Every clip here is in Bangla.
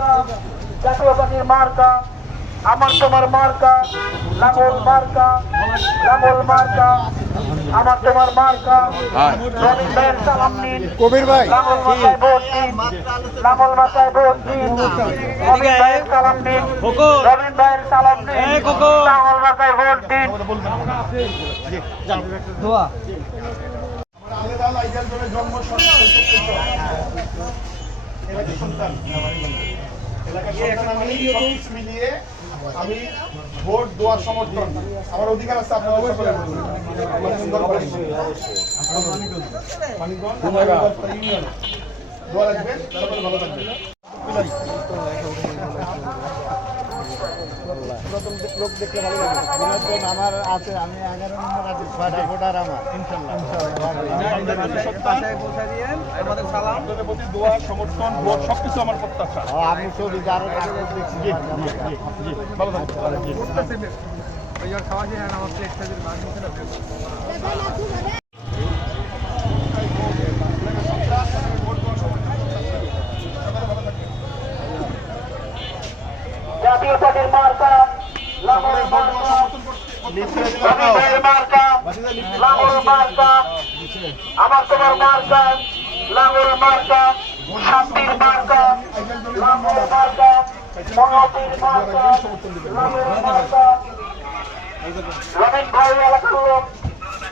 মার্কা, জাতীয় পার্টির মার্কা, আমার তোমার মার্কা, লাঙ্গল মার্কা, লাঙ্গল মার্কা, আমার তোমার মার্কা। রবিন ভাইয়ের সালাম নিন। কবির ভাই লাঙ্গল মার্কায় ভোট দিন, লাঙ্গল মার্কায় ভোট দিন। রবিন ভাইয়ের সালাম দিন, রবিন ভাইয়ের সালাম দিন, লাঙ্গল মার্কায় ভোট দিন। দোয়া আমি ভোট দেওয়ার সমর্থন আমার অধিকার আছে আপনারা সকলে দোয়া রাখবেন ভালো থাকবেন লোক দেখলে ভালো লাগে আমার আছে আমি 11 নম্বর আছে 6টা ভোটার আমার আপনাদের প্রতি দোয়া সমর্থন ভোট সবকিছু আমার প্রত্যাশা আমি ছবি যার ভালো থাকবেন জাতীয় পার্টির মার্কা, লাঙ্গল মার্কা, রবিন ভাইয়ের মার্কা, লাঙ্গল মার্কা, আমার তোমার মার্কা, লাঙ্গল মার্কা, শান্তির মার্কা, লাঙ্গল মার্কা, মনোতির মার্কা, লাঙ্গল মার্কা। রবিন ভাই এলাকার লোক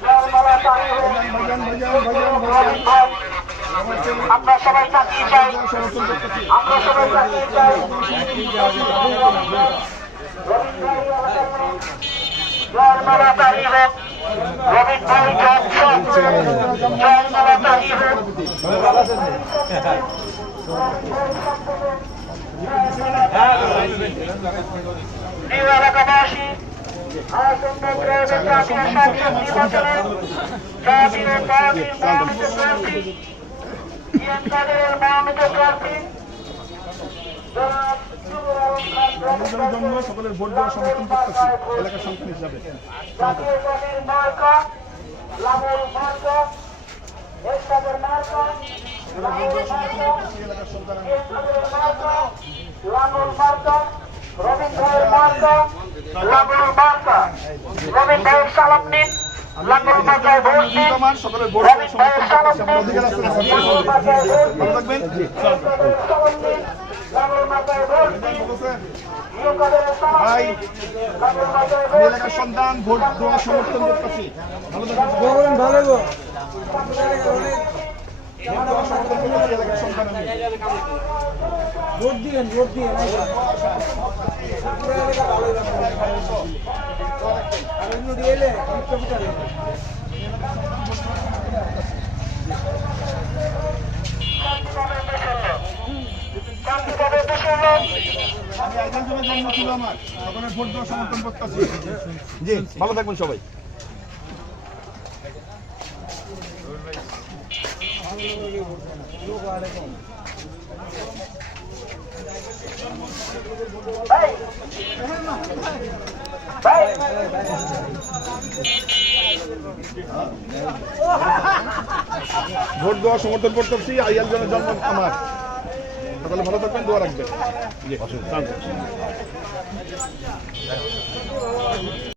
জয়মালা তারিখ রবিন ভাই, আমরা সবাই চাকরি চাই, আমরা সবাই চাকরি চাই। রবিন ভাই এলাকার লোক জয়মালা তারিখ রবিন ভাই জয়মালা তারিখ প্রিয় এলাকাবাসী, আসন্ন ত্রয়োদশ জাতীয় সংসদ নির্বাচনে জাতীয় পার্টির মনোনীত প্রার্থী ইএম কাদেরের মনোনীত প্রার্থী জন্য সকলের ভোট দেওয়ার সমর্থন করতেছি এলাকার সন্তান হিসাবে জাতীয় পার্টির মার্কা, লাঙ্গল মার্কা, এরশাদের মার্কা, লাঙ্গল মার্কা, এরশাদের মার্কা, লাঙ্গল মার্কা, রবিন ভাইয়ের মার্কা, লাঙ্গল মার্কা। রবিন ভাইয়ের সালাম নিন, লাঙ্গল মার্কায় ভোট দিন। আমার সকলের ভোট রবিন ভাইয়ের সালাম আমার নিন, অধিকার আছে লাঙ্গল মার্কায় ভোট দিন। ভালো থাকবেন এরশাদের সালাম নিন, লাঙ্গল মার্কায় ভোট দিন। ইএম কাদেরের সালাম ভাই নিন, লাঙ্গল মার্কায় আমি ভোট এলাকার দিন। সন্তান ভোট দেওয়ার সমর্থন করতেছি ভালো থাকবেন ভালো গো এলাকার সন্তান আমি ভোট দিবেন আমি আইজাল জন্য জন্ম ছিল আমার সকলের ভোট দেওয়ার সমর্থন করতেছি জি ভালো থাকবেন সবাই ভোট দেওয়ার সমর্থন করতেছি আইয়াল জনের জন্ম আমার সকলে ভালো থাকবেন দোয়া রাখবেন জি